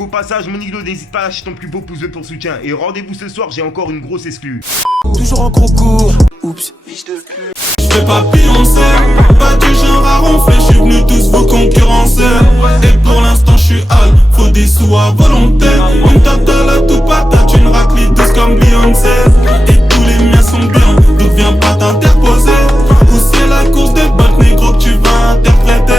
Au passage, mon Iglo, n'hésite pas à lâcher ton plus beau pouce bleu pour soutien. Et rendez-vous ce soir, j'ai encore une grosse exclue. Toujours en concours. Oups, fiche de pute. J'fais pas pioncer, pas du genre à ronfler, j'suis venu tous vous concurrencer. Et pour l'instant j'suis hal, faut des sous à volonté. Une totale à tout patate, une raclée douce comme Beyoncé. Et tous les miens sont bien, donc viens pas t'interposer. Ou c'est la course des banques négro que tu vas interpréter.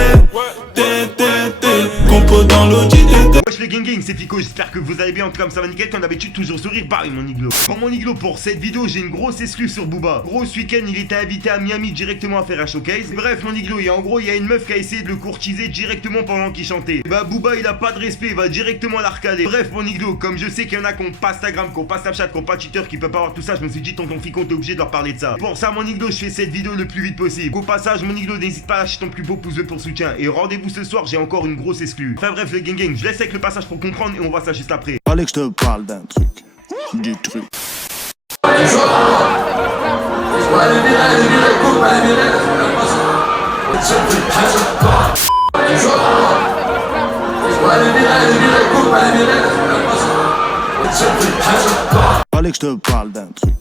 Compo dans l'audit. Wesh les gang, c'est Fico, j'espère que vous allez bien. En tout cas, ça va nickel, comme d'habitude, toujours sourire, bye mon Iglo. Bon mon Iglo, pour cette vidéo, j'ai une grosse exclue sur Booba. Gros, ce week-end, il était invité à Miami directement à faire un showcase. Bref, mon Iglo, en gros, il y a une meuf qui a essayé de le courtiser directement pendant qu'il chantait. Bah, Booba, il a pas de respect, il va directement l'arcader. Bref, mon Iglo, comme je sais qu'il y en a qui ont pas Instagram, qui ont pas Snapchat, qui ont pas Twitter, qui peuvent pas voir tout ça, je me suis dit, tonton Fico, t'es obligé de leur parler de ça. Pour ça, mon Iglo, je fais cette vidéo le plus vite possible. Au passage, mon Iglo, n'hésite pas à lâcher ton plus beau pouce bleu pour soutien. Et rendez-vous ce soir, j'ai encore une grosse exclue. Enfin bref, le gang, je laisse avec le passage pour comprendre et on voit ça juste après. Fallait que je te parle d'un truc. Du truc. Fallait que je te parle d'un truc.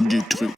Du truc.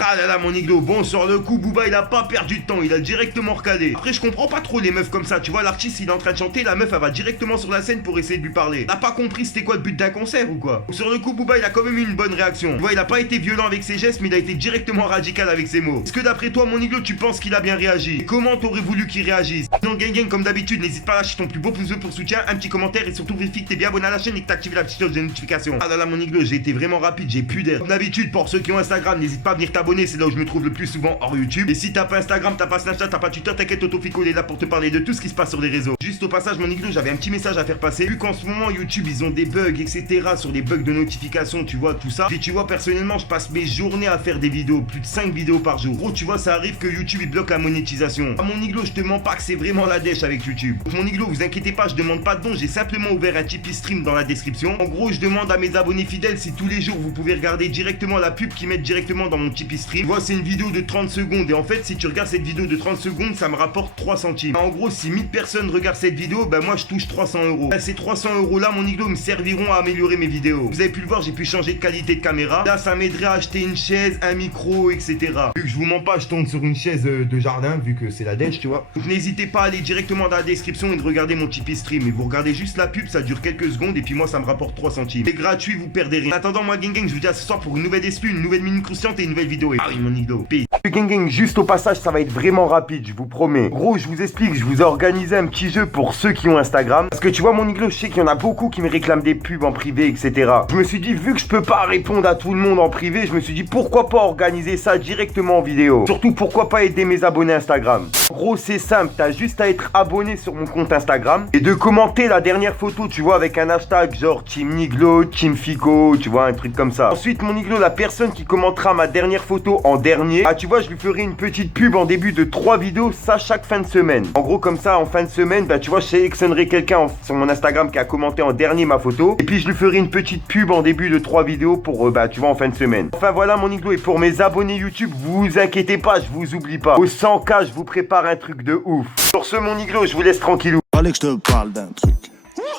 Ah là là mon Iglo, bon sur le coup Booba il a pas perdu de temps, il a directement recadé. Après je comprends pas trop les meufs comme ça, tu vois l'artiste il est en train de chanter, la meuf elle va directement sur la scène pour essayer de lui parler. T'as pas compris c'était quoi le but d'un concert ou quoi? Sur le coup Booba il a quand même eu une bonne réaction. Tu vois il a pas été violent avec ses gestes mais il a été directement radical avec ses mots. Est-ce que d'après toi mon Iglo tu penses qu'il a bien réagi? Et comment t'aurais voulu qu'il réagisse? Sinon gang comme d'habitude n'hésite pas à lâcher ton plus beau pouce bleu pour soutien, un petit commentaire et surtout vérifie que t'es bien abonné à la chaîne et que t'actives la petite cloche de notification. Ah là là mon Iglo j'ai été vraiment rapide, j'ai plus d'air. Comme d'habitude pour ceux qui ont Instagram n'hésite pas à venir t'abonner, c'est là où je me trouve le plus souvent hors YouTube. Et si t'as pas Instagram, t'as pas Snapchat, t'as pas Twitter, t'inquiète, Toto Fico il est là pour te parler de tout ce qui se passe sur les réseaux. Juste au passage, mon Iglo, j'avais un petit message à faire passer. Vu qu'en ce moment, YouTube, ils ont des bugs, etc. sur les bugs de notification, tu vois, tout ça. Puis tu vois, personnellement, je passe mes journées à faire des vidéos, plus de 5 vidéos par jour. Gros, tu vois, ça arrive que YouTube, il bloque la monétisation. Ah, mon Iglo, je te mens pas que c'est vraiment la dèche avec YouTube. Donc, mon Iglo, vous inquiétez pas, je demande pas de dons, j'ai simplement ouvert un Tipeee Stream dans la description. En gros, je demande à mes abonnés fidèles si tous les jours, vous pouvez regarder directement la pub qu'ils mettent directement dans mon Tipeee Stream. Tu vois, c'est une vidéo de 30 secondes. Et en fait, si tu regardes cette vidéo de 30 secondes, ça me rapporte 3 centimes. En gros, si 1000 personnes regardent cette vidéo, bah moi je touche 300 euros. Là, ces 300 euros là, mon Iglo, me serviront à améliorer mes vidéos. Vous avez pu le voir, j'ai pu changer de qualité de caméra. Là, ça m'aiderait à acheter une chaise, un micro, etc. Vu que je vous mens pas, je tourne sur une chaise de jardin, vu que c'est la dèche, tu vois. Donc n'hésitez pas à aller directement dans la description et de regarder mon Tipeee Stream. Et vous regardez juste la pub, ça dure quelques secondes et puis moi ça me rapporte 3 centimes. C'est gratuit, vous perdez rien. En attendant, moi gang, je vous dis à ce soir pour une nouvelle exclue, une nouvelle mini croustillante et une nouvelle vidéo. Et ah oui, mon Iglo. Peace. Gang, juste au passage, ça va être vraiment rapide, je vous promets. Gros, je vous explique, je vous ai organisé un petit jeu pour ceux qui ont Instagram. Parce que tu vois, mon Iglo, je sais qu'il y en a beaucoup qui me réclament des pubs en privé, etc. Je me suis dit, vu que je peux pas répondre à tout le monde en privé, je me suis dit, pourquoi pas organiser ça directement en vidéo. Surtout, pourquoi pas aider mes abonnés Instagram. Gros, c'est simple, t'as juste à être abonné sur mon compte Instagram et de commenter la dernière photo, tu vois, avec un hashtag genre Team Niglo, Team Fico, tu vois, un truc comme ça. Ensuite, mon Iglo, la personne qui commentera ma dernière photo en dernier, ah, tu vois, je lui ferai une petite pub en début de 3 vidéos, ça chaque fin de semaine. En gros, comme ça, en fin de semaine, bah tu vois, je sélectionnerai quelqu'un sur mon Instagram qui a commenté en dernier ma photo. Et puis je lui ferai une petite pub en début de 3 vidéos pour, bah tu vois, en fin de semaine. Enfin voilà mon Iglo, et pour mes abonnés YouTube, vous inquiétez pas, je vous oublie pas. Au 100K, je vous prépare un truc de ouf. Sur ce mon Iglo, je vous laisse tranquillou. Fallait que je te parle d'un truc.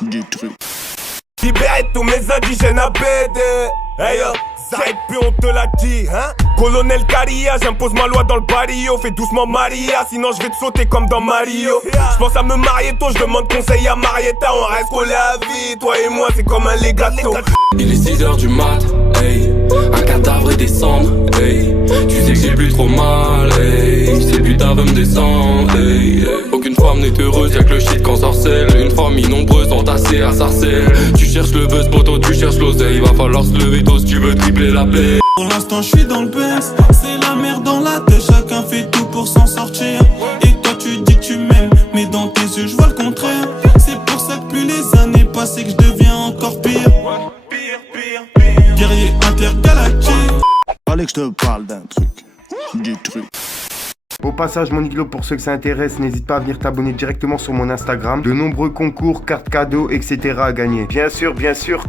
Du truc. Libérez tous mes indigènes à BD. Hey yo, Zach, puis on te l'a dit, hein. Colonel Caria, j'impose ma loi dans le barrio. Fais doucement Maria, sinon je vais te sauter comme dans Mario. J'pense à me marier tôt, je demande conseil à Marietta. On reste collés à vie, toi et moi c'est comme un legato. Il est 6h du mat, hey. Un cadavre et des cendres, hey. Tu sais que j'ai plus trop mal, hey. Ces putains veulent me descendre, hey. Aucune femme n'est heureuse, y'a que le shit qu'en sorcelle. Une famille nombreuse entassée à Sarcelles. Tu cherches le buzz, poto, tu cherches l'oseille. Va falloir se lever tôt si tu veux tripler la paix. Pour l'instant je suis dans le BS, c'est la merde dans la tête. Chacun fait tout pour s'en sortir. Et toi tu dis que tu m'aimes, mais dans tes yeux je vois le contraire. C'est pour ça que plus les années passent et que je deviens encore pire. Guerrier intergalactique. Fallait que je te parle d'un truc. Du truc. Au passage, mon Iglo, pour ceux que ça intéresse, n'hésite pas à venir t'abonner directement sur mon Instagram. De nombreux concours, cartes cadeaux, etc. à gagner. Bien sûr,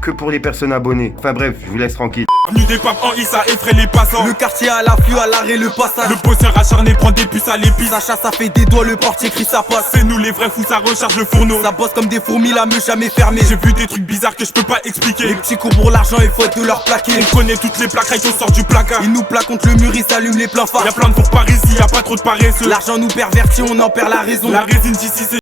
que pour les personnes abonnées. Enfin bref, je vous laisse tranquille. Avenue des Papes en I, ça effraie les passants. Le quartier à l'affût, à l'arrêt, le passage. Le bosseur acharné prend des puces à l'épice. Ça chasse, ça fait des doigts, le portier crie ça passe. C'est nous les vrais fous, ça recharge le fourneau. Ça bosse comme des fourmis, la meuf jamais fermée. J'ai vu des trucs bizarres que je peux pas expliquer. Les petits cours pour l'argent, il faut être de leur plaquer. On connaît toutes les plaques, on sort du placard. Ils nous plaquent contre le mur, ils s'allument les pleins phares. Y'a plein de fours par ici, y'a pas trop de paresseux. L'argent nous pervertit, on en perd la raison. La résine d'ici c'est